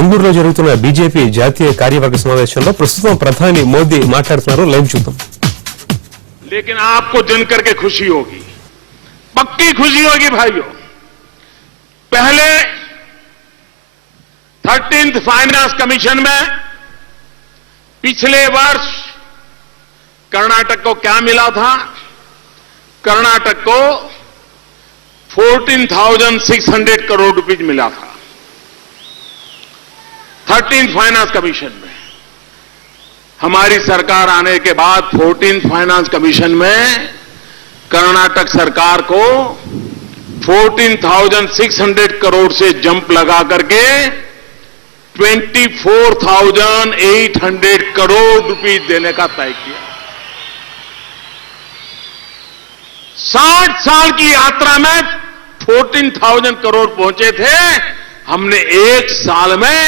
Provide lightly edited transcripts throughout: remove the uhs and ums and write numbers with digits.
బెంగళూరులో జరుగుతున్న బీజేపీ జాతీయ కార్యవర్గ సమావేశంలో ప్రస్తుతం ప్రధాని మోదీ మాట్లాడుతున్నారు. లైవ్ చూద్దాం. लेकिन आपको जानकर के खुशी होगी, पक्की खुशी होगी भाइयों। पहले 13th फाइनेंस कमीशन में पिछले वर्ष कर्नाटक को क्या मिला था? कर्नाटक को 14,600 करोड़ रुपीज मिला था 13th फाइनेंस कमीशन में। हमारी सरकार आने के बाद 14th फाइनेंस कमीशन में कर्नाटक सरकार को 14,600 करोड़ से जंप लगा करके 24,800 करोड़ रुपीज देने का तय किया। 60 साल की यात्रा में 14,000 करोड़ पहुंचे थे, हमने एक साल में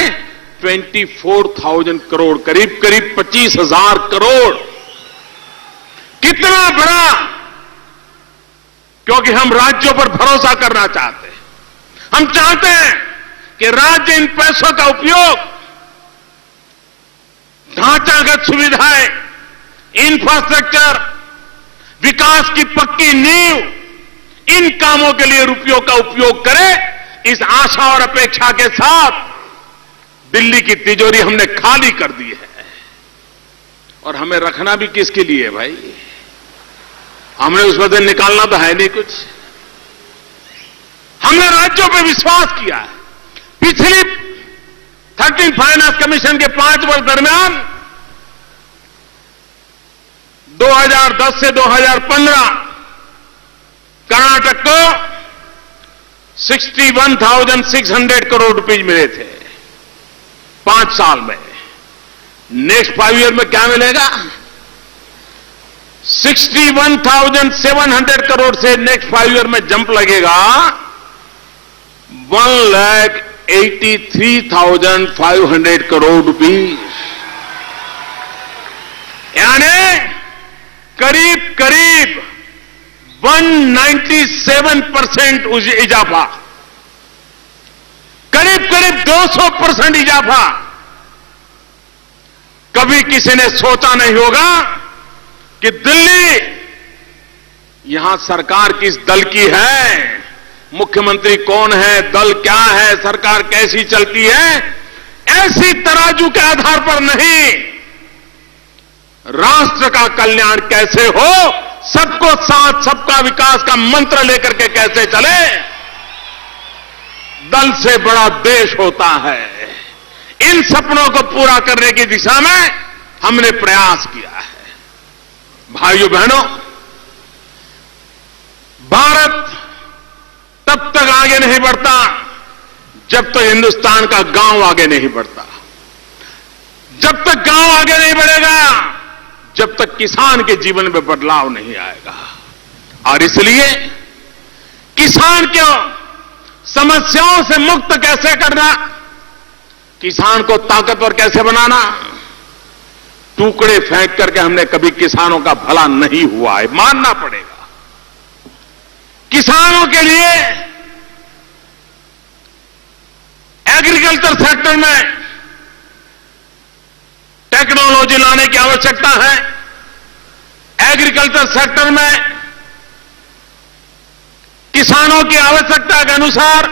24,000 करोड़, करीब 25,000 करोड़। कितना बड़ा! क्योंकि हम राज्यों पर भरोसा करना चाहते हैं। हम चाहते हैं कि राज्य इन पैसों का उपयोग ढांचागत सुविधाएं, इंफ्रास्ट्रक्चर, विकास की पक्की नींव, इन कामों के लिए रुपयों का उपयोग करे। इस आशा और अपेक्षा के साथ दिल्ली की तिजोरी हमने खाली कर दी है। और हमें रखना भी किसके लिए है भाई? हमने उसमें से निकालना तो है नहीं कुछ। हमने राज्यों पर विश्वास किया है। पिछली 13th फाइनेंस कमीशन के 5 वर्ष दरमियान 2010 से 2015 कर्नाटक को 61,600 करोड़ रुपए मिले थे 5 साल में। नेक्स्ट 5 ईयर में क्या मिलेगा? 61,700 करोड़ से नेक्स्ट 5 ईयर में जंप लगेगा 1,83,500 करोड़ रुपीज, यानी करीब करीब 197% इजाफा, करीब करीब 200% इजाफा। कभी किसी ने सोचा नहीं होगा कि दिल्ली यहां सरकार किस दल की है, मुख्यमंत्री कौन है, दल क्या है, सरकार कैसी चलती है, ऐसी तराजू के आधार पर नहीं, राष्ट्र का कल्याण कैसे हो, सबको साथ, सबका विकास का मंत्र लेकर के कैसे चले, दल से बड़ा देश होता है। इन सपनों को पूरा करने की दिशा में हमने प्रयास किया है। भाइयों बहनों, भारत तब तक आगे नहीं बढ़ता जब तक हिंदुस्तान का गांव आगे नहीं बढ़ता। जब तक गांव आगे नहीं बढ़ेगा, जब तक किसान के जीवन में बदलाव नहीं आएगा। और इसलिए किसान को समस्याओं से मुक्त कैसे करना, किसान को ताकतवर कैसे बनाना, टुकड़े फेंक करके हमने कभी किसानों का भला नहीं हुआ है, मानना पड़ेगा। किसानों के लिए एग्रीकल्चर सेक्टर में टेक्नोलॉजी लाने की आवश्यकता है। एग्रीकल्चर सेक्टर में किसानों की आवश्यकता के अनुसार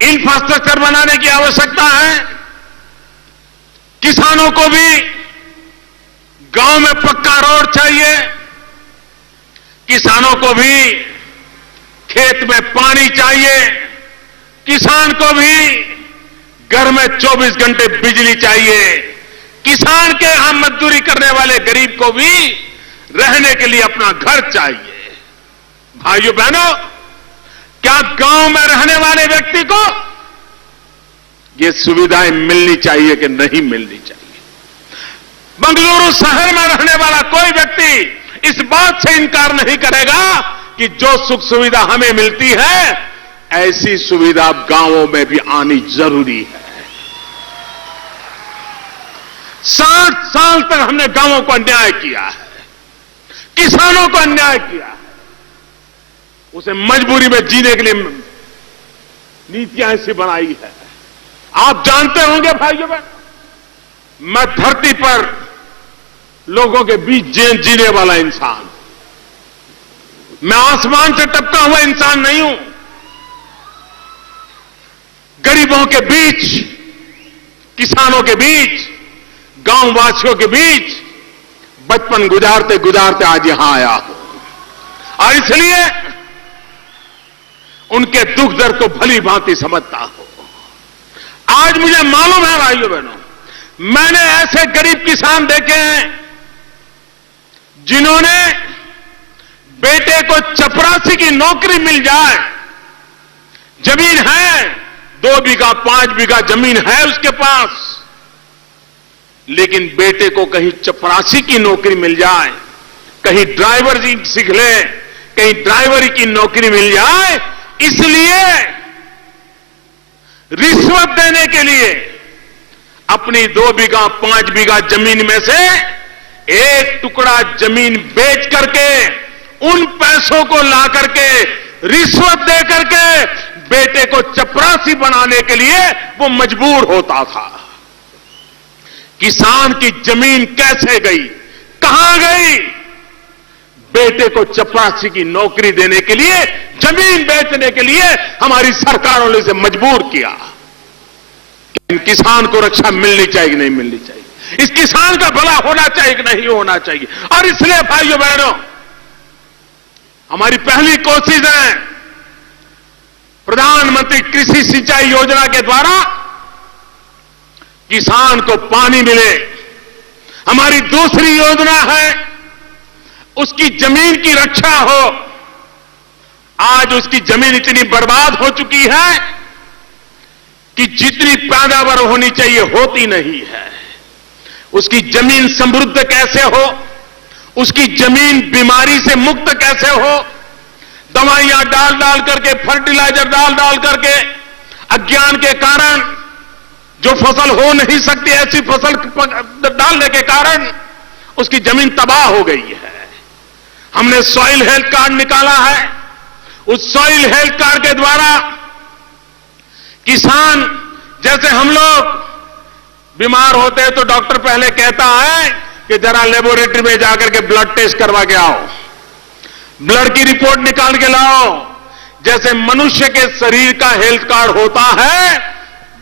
इंफ्रास्ट्रक्चर बनाने की आवश्यकता है। किसानों को भी गांव में पक्का रोड चाहिए, किसानों को भी खेत में पानी चाहिए, किसान को भी घर में 24 घंटे बिजली चाहिए, किसान के यहां मजदूरी करने वाले गरीब को भी रहने के लिए अपना घर चाहिए। भाइयों बहनों, क्या गांव में रहने वाले व्यक्ति को ये सुविधाएं मिलनी चाहिए कि नहीं मिलनी चाहिए? बेंगलुरु शहर में रहने वाला कोई व्यक्ति इस बात से इनकार नहीं करेगा कि जो सुख सुविधा हमें मिलती है, ऐसी सुविधा गांवों में भी आनी जरूरी है। 60 साल तक हमने गांवों को अन्याय किया है, किसानों को अन्याय किया है, उसे मजबूरी में जीने के लिए नीतियां ऐसी बनाई है। आप जानते होंगे भाइयों बहन, मैं धरती पर लोगों के बीच जीने वाला इंसान, मैं आसमान से टपका हुआ इंसान नहीं हूं। गरीबों के बीच, किसानों के बीच, गांव वासियों के बीच बचपन गुजारते गुजारते आज यहां आया हूं, और इसलिए उनके दुख दर्द को भली भांति समझता हूं। आज मुझे मालूम है भाइयों बहनों, मैंने ऐसे गरीब किसान देखे हैं जिन्होंने बेटे को चपरासी की नौकरी मिल जाए, जमीन है 2 बीघा 5 बीघा जमीन है उसके पास, लेकिन बेटे को कहीं चपरासी की नौकरी मिल जाए, कहीं ड्राइवर सीख ले, कहीं ड्राइवरी की नौकरी मिल जाए, इसलिए रिश्वत देने के लिए अपनी 2 बीघा 5 बीघा जमीन में से एक टुकड़ा जमीन बेच करके उन पैसों को ला करके रिश्वत दे करके बेटे को चपरासी बनाने के लिए वो मजबूर होता था। किसान की जमीन कैसे गई, कहां गई? बेटे को चपरासी की नौकरी देने के लिए, जमीन बेचने के लिए हमारी सरकारों ने इसे मजबूर किया। किसान को रक्षा मिलनी चाहिए कि नहीं मिलनी चाहिए, इस किसान का भला होना चाहिए कि नहीं होना चाहिए। और इसलिए भाइयों बहनों, हमारी पहली कोशिश है प्रधानमंत्री कृषि सिंचाई योजना के द्वारा किसान को पानी मिले। हमारी दूसरी योजना है उसकी जमीन की रक्षा हो। आज उसकी जमीन इतनी बर्बाद हो चुकी है कि जितनी पैदावार होनी चाहिए होती नहीं है। उसकी जमीन समृद्ध कैसे हो, उसकी जमीन बीमारी से मुक्त कैसे हो, दवाइयां डाल डाल करके, फर्टिलाइजर डाल डाल करके, अज्ञान के कारण जो फसल हो नहीं सकती ऐसी फसल डालने के कारण उसकी जमीन तबाह हो गई है। हमने सॉइल हेल्थ कार्ड निकाला है। उस सॉइल हेल्थ कार्ड के द्वारा किसान, जैसे हम लोग बीमार होते हैं तो डॉक्टर पहले कहता है कि जरा लेबोरेटरी में जाकर के ब्लड टेस्ट करवा के आओ, ब्लड की रिपोर्ट निकाल के लाओ। जैसे मनुष्य के शरीर का हेल्थ कार्ड होता है,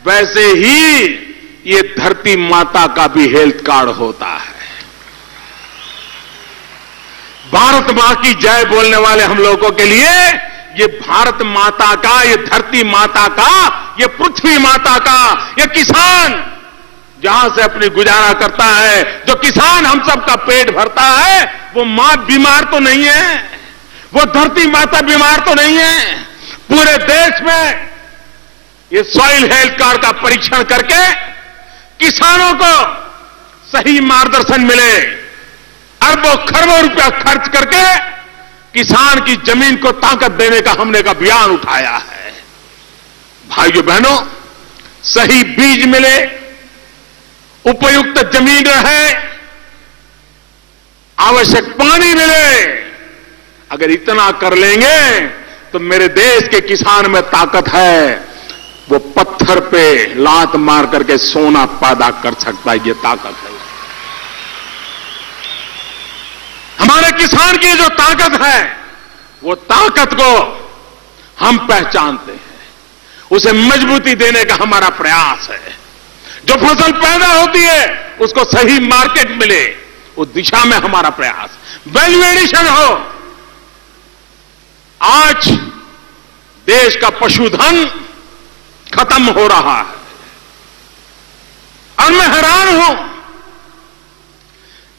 वैसे ही ये धरती माता का भी हेल्थ कार्ड होता है। भारत मां की जय बोलने वाले हम लोगों के लिए ये भारत माता का, ये धरती माता का, ये पृथ्वी माता का, ये किसान जहां से अपनी गुजारा करता है, जो किसान हम सबका पेट भरता है, वो मां बीमार तो नहीं है, वो धरती माता बीमार तो नहीं है। पूरे देश में ये सॉइल हेल्थ कार्ड का परीक्षण करके किसानों को सही मार्गदर्शन मिले। अरबों खरबों रुपया खर्च करके किसान की जमीन को ताकत देने का हमने का अभियान उठाया है। भाइयों बहनों, सही बीज मिले, उपयुक्त जमीन रहे, आवश्यक पानी मिले, अगर इतना कर लेंगे तो मेरे देश के किसान में ताकत है। वो पत्थर पे लात मार करके सोना पैदा कर सकता है, ये ताकत है। हमारे किसान की जो ताकत है, वो ताकत को हम पहचानते हैं, उसे मजबूती देने का हमारा प्रयास है। जो फसल पैदा होती है उसको सही मार्केट मिले, उस दिशा में हमारा प्रयास। वैल्यू एडिशन हो। आज देश का पशुधन खत्म हो रहा है और मैं हैरान हूं,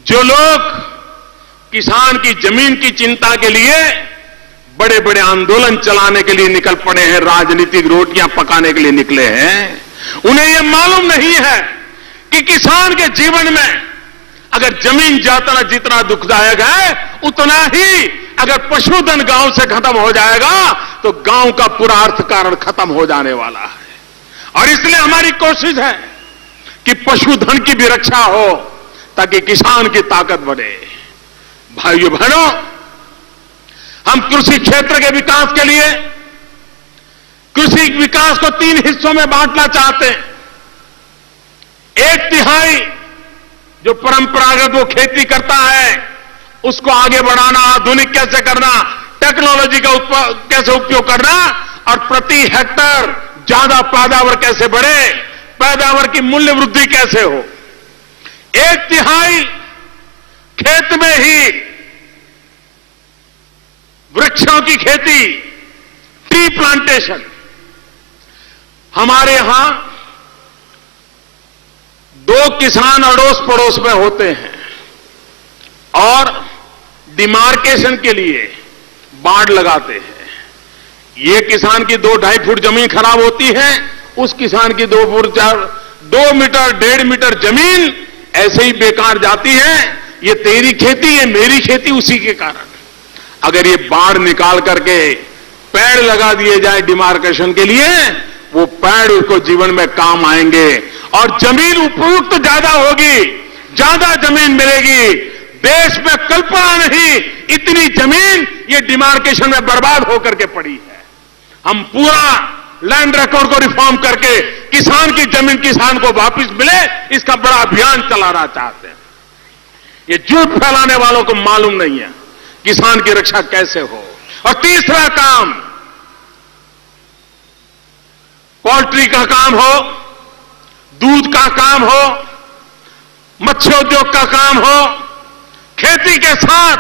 जो लोग किसान की जमीन की चिंता के लिए बड़े बड़े आंदोलन चलाने के लिए निकल पड़े हैं, राजनीतिक रोटियां पकाने के लिए निकले हैं, उन्हें यह मालूम नहीं है कि किसान के जीवन में अगर जमीन जातना जितना दुखदायक है, उतना ही अगर पशुधन गांव से खत्म हो जाएगा तो गांव का पूरा अर्थ कारण खत्म हो जाने वाला है। और इसलिए हमारी कोशिश है कि पशुधन की भी रक्षा हो ताकि किसान की ताकत बढ़े। भाइयों बहनों, हम कृषि क्षेत्र के विकास के लिए कृषि विकास को 3 हिस्सों में बांटना चाहते हैं। एक तिहाई जो परंपरागत वो खेती करता है उसको आगे बढ़ाना, आधुनिक कैसे करना, टेक्नोलॉजी का कैसे उपयोग करना और प्रति हेक्टर ज्यादा पैदावार कैसे बढ़े, पैदावार की मूल्य वृद्धि कैसे हो। एक तिहाई खेत में ही वृक्षों की खेती, ट्री प्लांटेशन। हमारे यहां 2 किसान अड़ोस पड़ोस में होते हैं और डिमार्केशन के लिए बाड़ लगाते हैं। ये किसान की 2-2.5 फुट जमीन खराब होती है, उस किसान की 2 मीटर 1.5 मीटर जमीन ऐसे ही बेकार जाती है। ये तेरी खेती है, मेरी खेती, उसी के कारण अगर ये बाढ़ निकाल करके पेड़ लगा दिए जाए डिमार्केशन के लिए, वो पेड़ उसको जीवन में काम आएंगे और जमीन उपयुक्त ज्यादा होगी, ज्यादा जमीन मिलेगी। देश में कल्पना नहीं इतनी जमीन ये डिमार्केशन में बर्बाद होकर के पड़ी है। हम पूरा लैंड रिकॉर्ड को रिफॉर्म करके किसान की जमीन किसान को वापस मिले, इसका बड़ा अभियान चलाना चाहते हैं। ये झूठ फैलाने वालों को मालूम नहीं है किसान की रक्षा कैसे हो। और तीसरा काम, पोल्ट्री का काम हो, दूध का काम हो, मत्स्य उद्योग का काम हो, खेती के साथ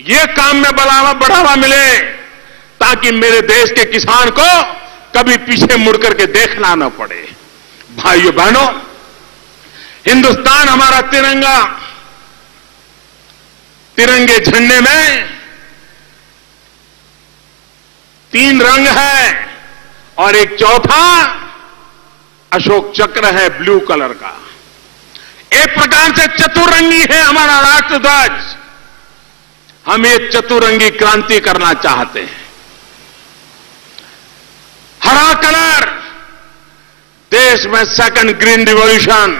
ये काम में बढ़ावा मिले ताकि मेरे देश के किसान को कभी पीछे मुड़ करके देखना न पड़े। भाइयों बहनों, हिंदुस्तान हमारा तिरंगा, तिरंगे झंडे में 3 रंग है और एक चौथा अशोक चक्र है ब्लू कलर का। एक प्रकार से चतुरंगी है हमारा राष्ट्र ध्वज। हम एक चतुरंगी क्रांति करना चाहते हैं। हरा कलर देश में सेकंड ग्रीन रिवॉल्यूशन,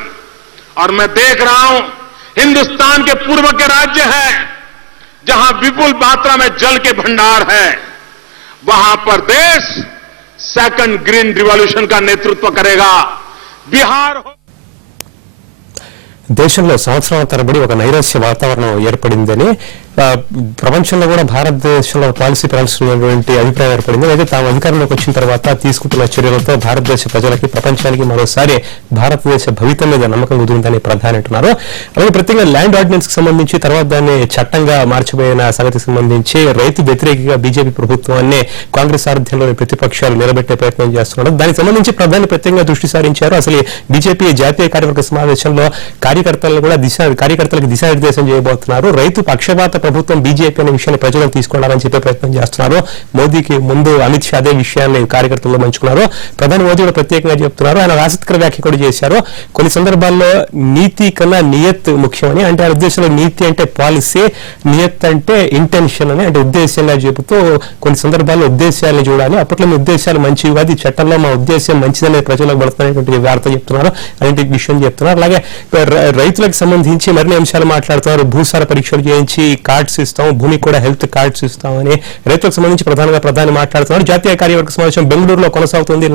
और मैं देख रहा हूं हिंदुस्तान के पूर्व के राज्य हैं जहां विपुल मात्रा में जल के भंडार है, वहां पर देश सेकंड ग्रीन रिवॉल्यूशन का नेतृत्व करेगा। बिहार हो, దేశంలో సంవత్సరాల తరబడి ఒక నైరాశ్య వాతావరణం ఏర్పడిందని ప్రపంచంలో కూడా భారతదేశంలో పాలసీ పెరాల్సినటువంటి అభిప్రాయం ఏర్పడింది. అయితే తాము అధికారంలోకి వచ్చిన తర్వాత తీసుకుంటున్న చర్యలతో భారతదేశ ప్రజలకి, ప్రపంచానికి మరోసారి భారతదేశ భవితం మీద నమ్మకం కుదిరిందని ప్రధాని అంటున్నారు. అలాగే ప్రత్యేకంగా ల్యాండ్ ఆర్డినెన్స్ కి సంబంధించి తర్వాత దాన్ని చట్టంగా మార్చిపోయిన సంగతికి సంబంధించి రైతు వ్యతిరేకంగా బీజేపీ ప్రభుత్వాన్ని కాంగ్రెస్ సారథ్యంలోని ప్రతిపక్షాలు నిలబెట్టే ప్రయత్నం చేస్తున్నారు. దానికి సంబంధించి ప్రధాని ప్రత్యేకంగా దృష్టి సారించారు. అసలు బీజేపీ జాతీయ కార్యవర్గ సమావేశంలో కార్యకర్తలకు దిశానిర్దేశం చేయబోతున్నారు. రైతు పక్షపాత ప్రభుత్వం బీజేపీ అనే విషయాన్ని ప్రజలకు తీసుకురావాలని చెప్పే ప్రయత్నం చేస్తున్నారు. మోదీకి ముందు అమిత్ షా అదే విషయాన్ని కార్యకర్తల్లో పంచుకున్నారు. ప్రధాని మోదీ కూడా ప్రత్యేకంగా చెప్తున్నారు. ఆయన ఆసక్తికర వ్యాఖ్య కూడా చేశారు. కొన్ని సందర్భాల్లో నీతి కన్నా నియత్ ముఖ్యమని, అంటే ఆ ఉద్దేశంలో నీతి అంటే పాలసీ, నియత్ అంటే ఇంటెన్షన్ అని, అంటే ఉద్దేశంగా చెబుతూ కొన్ని సందర్భాల్లో ఉద్దేశాలను చూడాలి, అప్పట్లో మీ ఉద్దేశాలు మంచివి కాదు, ఈ చట్టంలో మా ఉద్దేశం మంచిదనే ప్రజలకు పడుతున్నటువంటి వార్త చెప్తున్నారు. అలాంటి విషయం చెప్తున్నారు. అలాగే రైతులకు సంబంధించి మరిన్ని అంశాలు మాట్లాడుతున్నారు. భూసార పరీక్షలు చేయించి కార్డ్స్ ఇస్తాం, భూమికి కూడా హెల్త్ కార్డ్స్ ఇస్తామని రైతులకు సంబంధించి ప్రధాని మాట్లాడుతున్నారు. జాతీయ కార్యవర్గ సమావేశం బెంగళూరులో కొనసాగుతుంది.